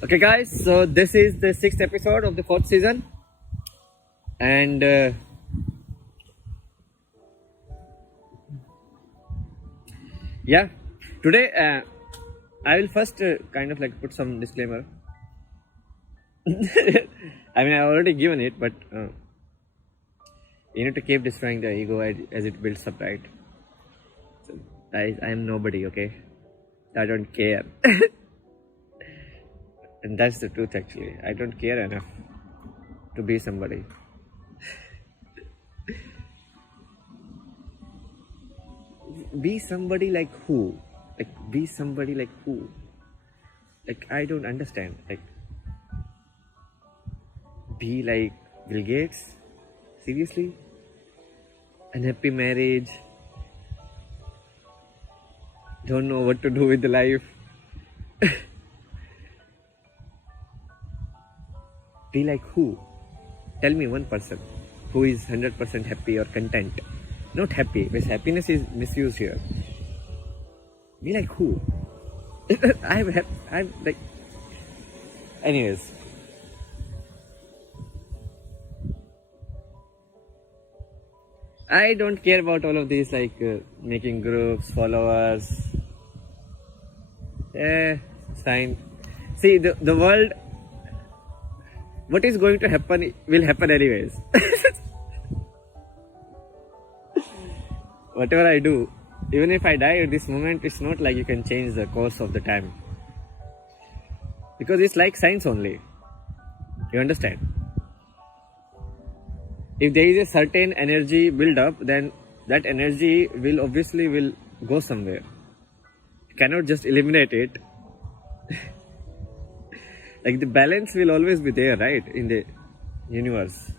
Okay, guys, so this is the sixth episode of the fourth season, and yeah, today I will first kind of like put some disclaimer. I mean, I've already given it, but you need to keep destroying the ego as it builds up, right? So, guys, I am nobody, okay? I don't care. And that's the truth, actually. I don't care enough to be somebody. Be somebody like who? Like, be somebody like who? Like, I don't understand. Like, be like Bill Gates? Seriously? Unhappy marriage? Don't know what to do with the life? Be like who? Tell me one person who is 100% happy or content. Not happy, because happiness is misused here. Be like who? I'm like. Anyways. I don't care about all of these, like making groups, followers. Fine. See, the world, what is going to happen will happen anyways. Whatever I do, even if I die at this moment, it's not like you can change the course of the time. Because it's like science only. You understand? If there is a certain energy build up, then that energy will obviously go somewhere. You cannot just eliminate it. Like the balance will always be there, right, in the universe.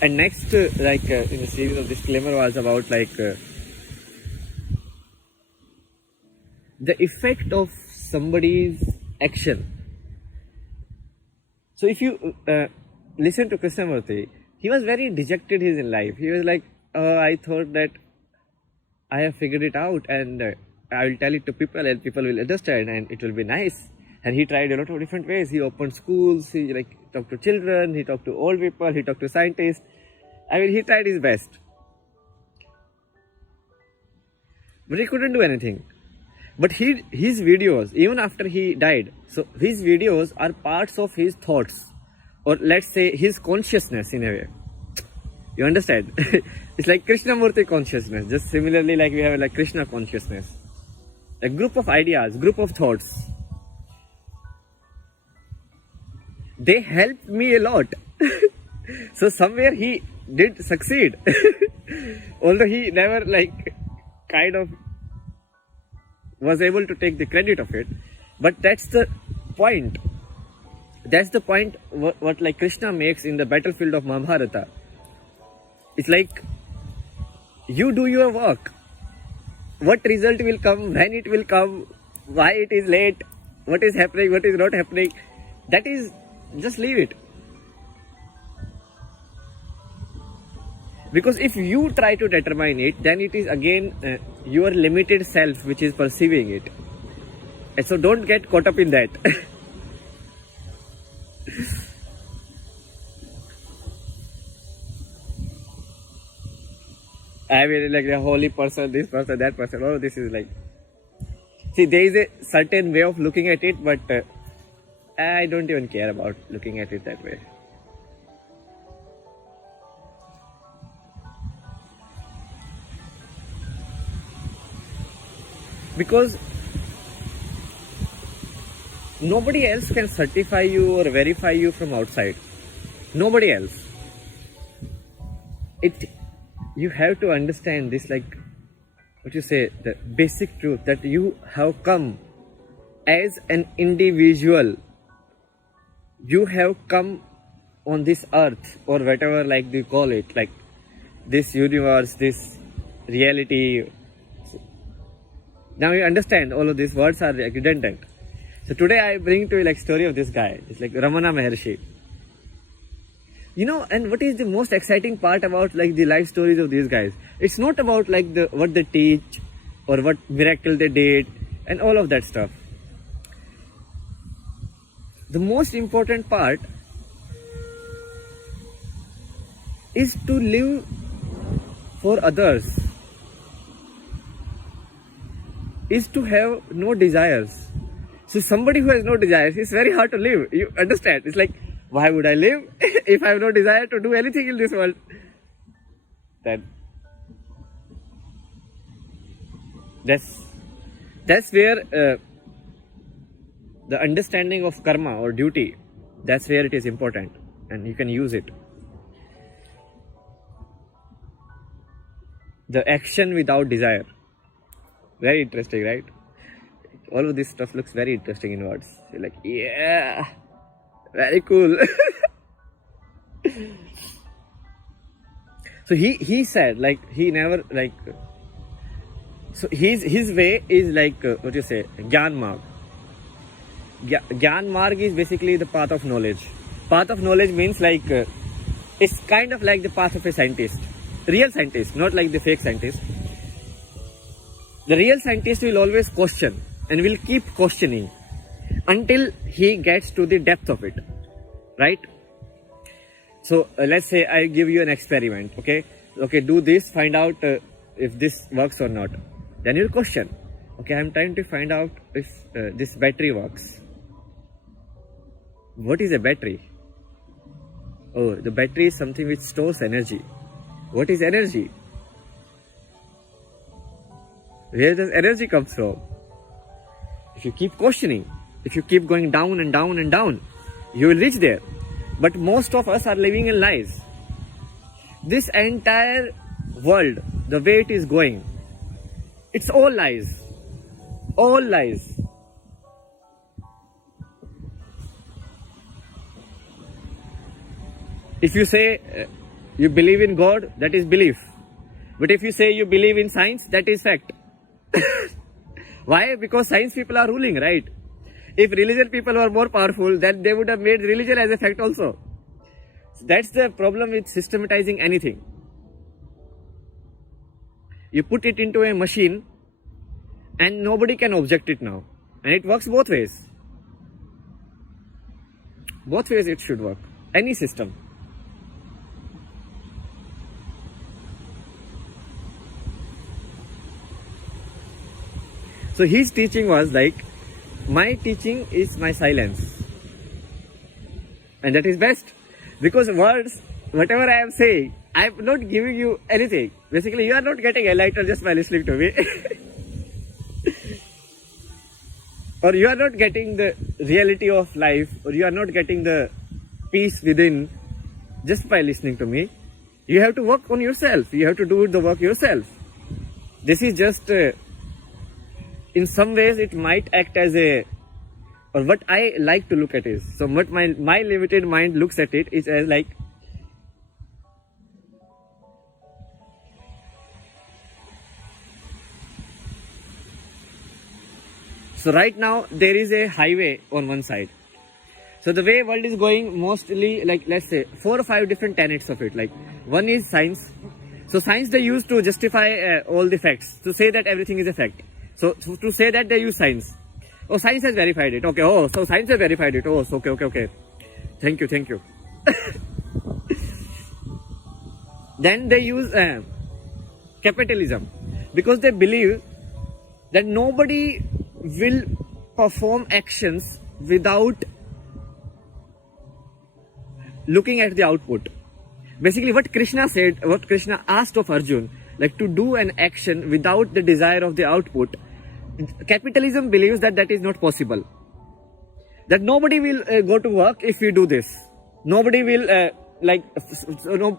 And next, in the series of disclaimer was about the effect of somebody's action. So if you listen to Krishnamurti, he was very dejected in life. He was like, oh, I thought that I have figured it out and I will tell it to people and people will understand and it will be nice. And he tried a lot of different ways. He opened schools, he talked to children, he talked to old people, he talked to scientists. I mean, he tried his best. But he couldn't do anything. But his videos, even after he died, so his videos are parts of his thoughts, or let's say his consciousness in a way. You understand? It's like Krishnamurti consciousness, just similarly like we have like Krishna consciousness. A group of ideas, group of thoughts. They helped me a lot. So somewhere he did succeed. Although he never kind of was able to take the credit of it. But that's the point. That's the point what like Krishna makes in the battlefield of Mahabharata. It's like, you do your work. What result will come, when it will come, why it is late, what is happening, what is not happening. That is, just leave it. Because if you try to determine it, then it is again your limited self which is perceiving it. And so don't get caught up in that. I mean, like the holy person, this person, that person. Oh, this is like. See, there is a certain way of looking at it, but I don't even care about looking at it that way. Because nobody else can certify you or verify you from outside. Nobody else. You have to understand this, like, what you say, the basic truth that you have come as an individual. You have come on this earth, or whatever like they call it, like this universe, this reality. Now you understand all of these words are redundant. So today I bring to you like story of this guy. It's like Ramana Maharshi. And what is the most exciting part about like the life stories of these guys? It's not about like what they teach or what miracle they did and all of that stuff. The most important part is to live for others, is to have no desires. So somebody who has no desires, it's very hard to live. You understand? It's like, why would I live if I have no desire to do anything in this world? Then that's where the understanding of karma or duty, that's where it is important and you can use it. The action without desire. Very interesting, right? All of this stuff looks very interesting in words. You're like, yeah, very cool. So he said, like, he never, like, so his way is like, what you say, Gyan Marg. Gyan Marg is basically the path of knowledge. Path of knowledge means like, it's kind of like the path of a scientist. Real scientist, not like the fake scientist. The real scientist will always question and will keep questioning until he gets to the depth of it, right? So let's say I give you an experiment, okay, do this, find out if this works or not. Then you'll question, okay, I'm trying to find out if this battery works. What is a battery? Oh, the battery is something which stores energy. What is energy? Where does energy come from? If you keep questioning, if you keep going down and down and down, you will reach there. But most of us are living in lies. This entire world, the way it is going, it's all lies. All lies. If you say you believe in God, that is belief. But if you say you believe in science, that is fact. Why? Because science people are ruling, right? If religion people were more powerful, then they would have made religion as a fact also. That's the problem with systematizing anything. You put it into a machine and nobody can object it now. And it works both ways. Both ways it should work. Any system. So his teaching was like, my teaching is my silence. And that is best. Because words, whatever I am saying, I am not giving you anything. Basically, you are not getting enlightened just by listening to me. Or you are not getting the reality of life, or you are not getting the peace within just by listening to me. You have to work on yourself. You have to do the work yourself. This is just... in some ways it might act as a, or what I like to look at is, so what my limited mind looks at it is as like, so right now there is a highway on one side. So the way world is going, mostly like, let's say 4 or 5 different tenets of it. Like, one is science. So science they use to justify all the facts, to say that everything is a fact. So to say that they use science. Oh, science has verified it. Okay. Oh, so science has verified it. Oh, so okay. Thank you. Then they use capitalism, because they believe that nobody will perform actions without looking at the output. Basically, what Krishna said, what Krishna asked of Arjun, like to do an action without the desire of the output. Capitalism believes that that is not possible. That nobody will go to work if we do this. Nobody will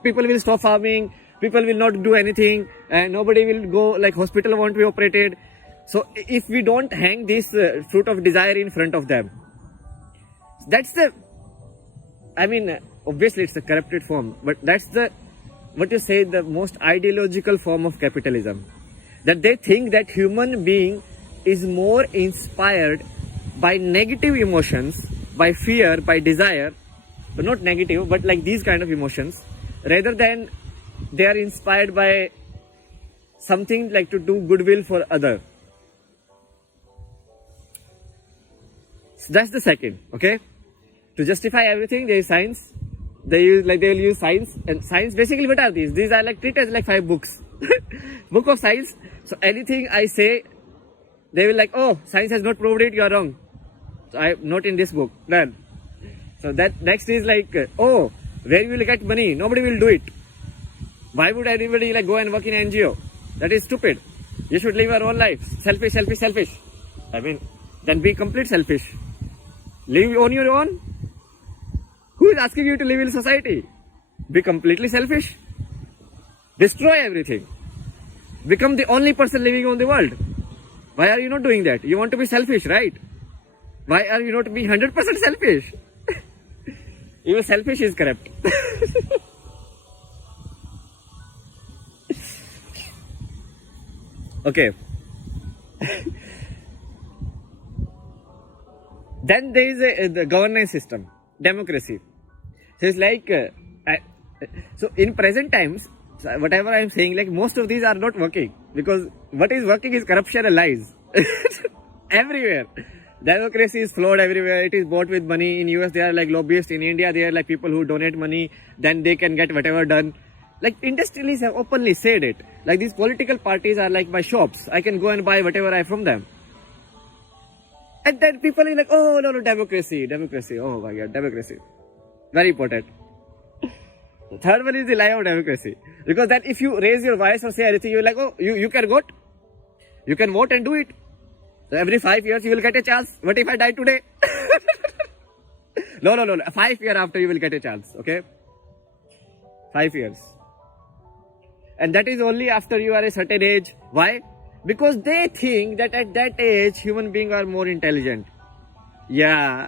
people will stop farming. People will not do anything. Nobody will go, like hospital won't be operated. So if we don't hang this fruit of desire in front of them, that's the, I mean, obviously it's a corrupted form, but that's the, what you say, the most ideological form of capitalism. That they think that human being is more inspired by negative emotions, by fear, by desire, but not negative, but like these kind of emotions, rather than they are inspired by something like to do goodwill for other. So that's the second, okay? To justify everything, there is science. They will use science, and science basically what are these? These are like treated as like 5 books, book of science. So anything I say, they will like, oh, science has not proved it, you are wrong. So I'm not in this book. Done. So that next is like, oh, where you will get money? Nobody will do it. Why would anybody like go and work in NGO? That is stupid. You should live your own life. Selfish, selfish, selfish. I mean, then be complete selfish. Live on your own. Who is asking you to live in society? Be completely selfish. Destroy everything. Become the only person living on the world. Why are you not doing that? You want to be selfish, right? Why are you not being 100% selfish? Even selfish is corrupt. Okay. Then there is the governance system, democracy. So it's like, so in present times, whatever I am saying, like most of these are not working, because what is working is corruption and lies. Everywhere. Democracy is flawed everywhere. It is bought with money. In US, they are like lobbyists. In India, they are like people who donate money. Then they can get whatever done. Like industrialists have openly said it. Like these political parties are like my shops. I can go and buy whatever I from them. And then people are like, oh no, democracy, democracy. Oh my God, democracy. Very important. The third one is the lie of democracy. Because then if you raise your voice or say anything, you're like, oh, you can vote. You can vote and do it. So every 5 years you will get a chance. What if I die today? No. 5 years after you will get a chance. Okay? 5 years. And that is only after you are a certain age. Why? Because they think that at that age, human beings are more intelligent. Yeah.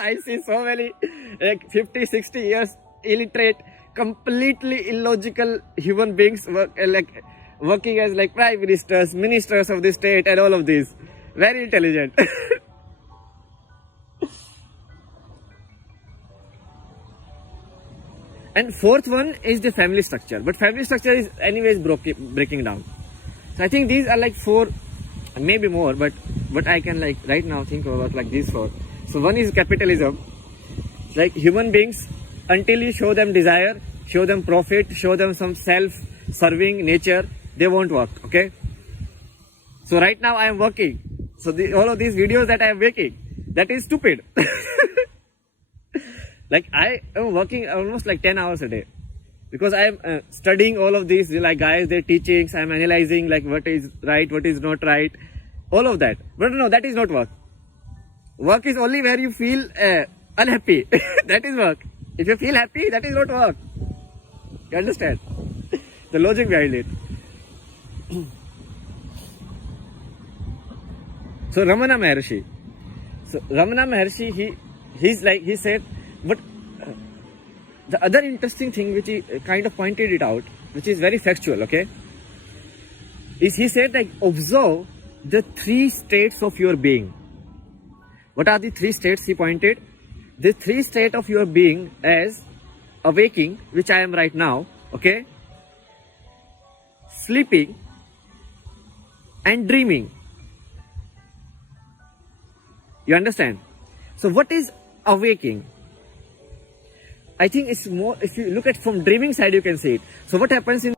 I see so many like 50, 60 years illiterate, completely illogical human beings working as like prime ministers, ministers of the state and all of these. Very intelligent. And fourth one is the family structure. But family structure is anyways breaking down. So I think these are like 4, maybe more, but I can like right now think about like these 4. So one is capitalism. Like human beings, until you show them desire, show them profit, show them some self-serving nature, they won't work, okay? So right now I am working. So all of these videos that I am making, that is stupid. Like I am working almost like 10 hours a day. Because I am studying all of these, like guys, their teachings, I am analyzing like what is right, what is not right, all of that. But no, that is not work. Work is only where you feel unhappy. That is work. If you feel happy, that is not work. You understand? The logic behind it. So Ramana Maharshi. He said, but the other interesting thing which he kind of pointed it out, which is very factual, okay, is he said like observe the 3 states of your being. What are the 3 states he pointed? The 3 states of your being as awaking, which I am right now, okay, sleeping and dreaming. You understand? So what is awaking? I think it's more, if you look at from dreaming side, you can see it. So what happens in